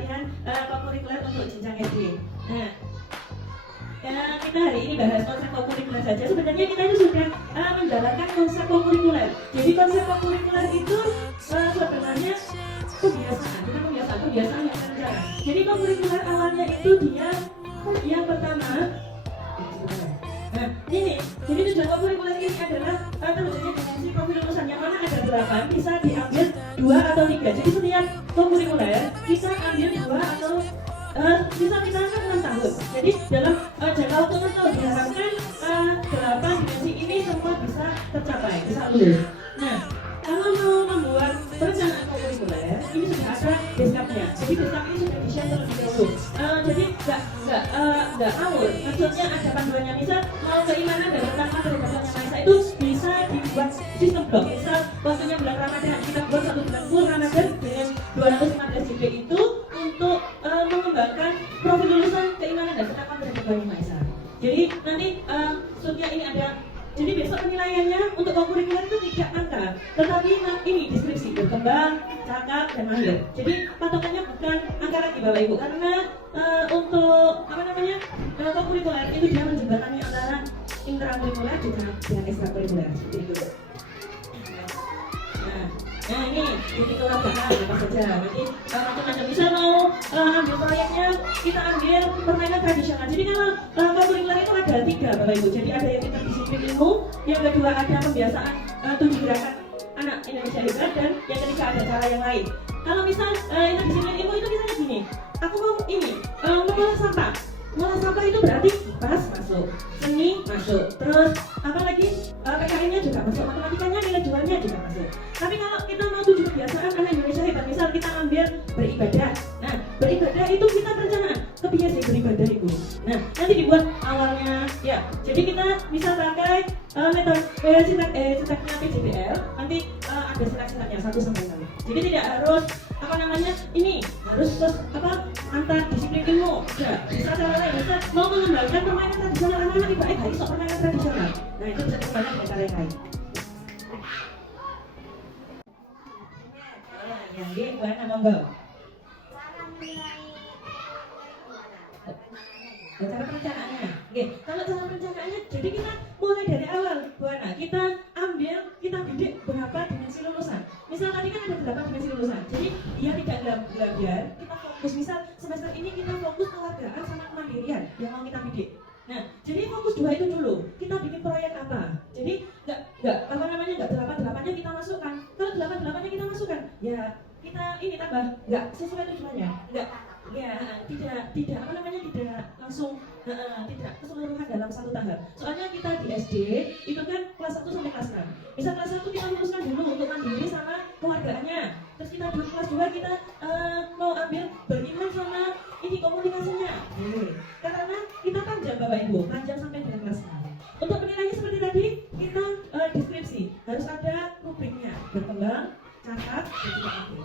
pelatihan kokurikuler untuk jenjang SD. Nah, kita hari ini bahas konsep kokurikuler saja. Sebenarnya kita itu sudah menjalankan konsep kokurikuler. Jadi konsep kokurikuler itu sebenarnya kebiasaan yang terencana. Jadi kokurikuler awalnya itu dia yang pertama. Nah, ini jadi tujuan kokurikuler ini adalah terwujudnya dimensi profil lulusan yang mana ada 8, bisa diambil 2 atau 3. Jadi setiap kokurikuler kita ambil 2 atau bisa kita 6 tahun. Jadi dalam jangka waktu 6 tahun diharapkan 8 dimensi ini semua bisa tercapai, bisa lulus. Nah, kalau mau membuat perencanaan kokurikuler ini sudah ada beskapnya. Jadi beskap ini sudah di-share terlebih dahulu. Jadi nggak ngawur. Maksudnya ada panduannya. Misal mau keimanan dan tentang materi Yang Maha Esa itu bisa dibuat sistem blok. Misal waktunya bulan Ramadan, kita buat 1 bulan full Ramadan dengan 215 JP itu untuk mengembangkan profil lulusan keimanan dan tentang materi Yang Maha Esa. Jadi nanti Surya ini ada. Jadi besok penilaiannya untuk kokurikuler itu 3 angka, tetapi ini deskripsi berkembang, cakap, dan mahir. Jadi patokannya bukan angka lagi Bapak Ibu, karena untuk kokurikuler itu dia menjembatani antara intrakurikuler dengan ekstrakurikuler seperti itu. Nah ini jadi kelembagaan apa saja. Nanti macam-macam bisa mau ambil proyeknya kita ambil permainan tradisional. Jadi kalau kokurikuler itu ada 3 Bapak Ibu. Jadi ada yang interdisiplin ilmu, yang kedua ada pembiasaan 7 gerakan anak Indonesia hebat, dan yang ketiga ada cara yang lain. Kalau misal interdisiplin ilmu itu misalnya gini, aku mau ini mengolah sampah. Mengolah sampah itu berarti pas masuk, seni masuk, terus apalagi PKN-nya juga masuk, matematikanya nilai jualnya juga masuk. Tapi kalau kita mau 7 kebiasaan anak Indonesia hebat, misal kita ambil beribadah. Nah, beribadah itu kita perencanaan kebiasaan beribadah itu. Nah, nanti dibuat awalnya ya. Jadi kita bisa pakai metode sitaknya PJBL. Nanti ada sitak-sitaknya 1 sampai 6. Jadi tidak harus ini harus antar disiplin ilmu. Ya, bisa cara lain. Bisa mau mengembangkan permainan tradisional anak-anak ibu hari soal permainan tradisional. Nah, itu bisa dikembangkan dengan cara yang lain. Yang di mana monggo? Cara perencanaannya. Oke, kalau cara perencanaannya, jadi kita mulai dari awal, Bu Ana, kita didik berapa dimensi lulusan. Misal tadi kan ada 8 dimensi lulusan. Jadi dia tidak belajar, kita fokus. Misal semester ini kita fokus kewargaan sama kemandirian yang mau kita bidik. Nah, jadi fokus 2 itu dulu. Kita bikin proyek apa? Jadi nggak 8-8-nya kita masukkan. Kalau 8-8-nya kita masukkan, ya kita ini tambah nggak sesuai tujuannya. Tidak langsung tidak keseluruhan dalam 1 tahap. Soalnya kita di SD itu kan kelas 1 sampai kelas 6. Misal kelas 1 kita luruskan dulu untuk mandiri sama keluarganya. Terus kita di kelas 2 kita mau ambil beriman sama ini komunikasinya. Karena kita panjang Bapak Ibu, panjang sampai dengan kelas 6. Untuk penilaiannya seperti tadi, kita deskripsi harus ada rubriknya, berkembang, cakap, dan juga aktif.